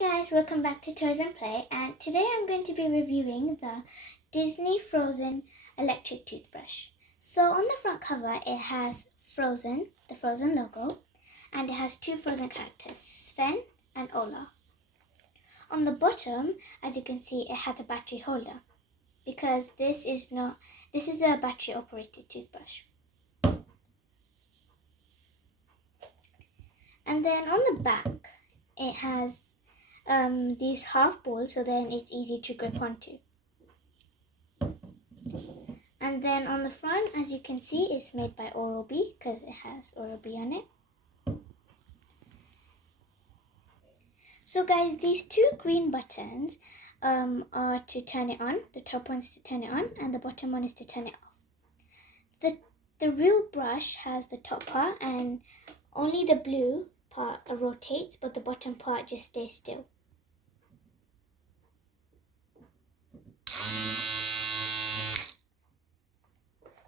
Guys, welcome back to Toys and Play, and today I'm going to be reviewing the Disney Frozen electric toothbrush. So on the front cover it has Frozen, the Frozen logo, and it has two Frozen characters, Sven and Olaf. On the bottom, as you can see, it has a battery holder because this is a battery operated toothbrush. And then on the back it has these half balls, so then it's easy to grip onto. And then on the front, as you can see, it's made by Oral-B because it has Oral-B on it. So guys, these two green buttons are to turn it on. The top one's to turn it on and the bottom one is to turn it off. The real brush has the top part and only the blue part rotates, but the bottom part just stays still.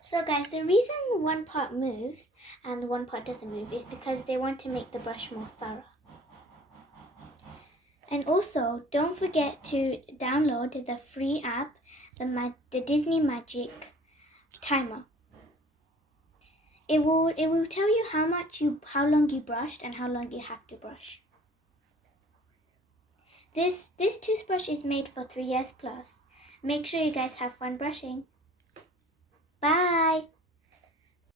So guys, the reason one part moves and one part doesn't move is because they want to make the brush more thorough. And also, don't forget to download the free app, the Disney Magic Timer. It will tell you how long you brushed and how long you have to brush. This toothbrush is made for 3 years plus. Make sure you guys have fun brushing. Bye!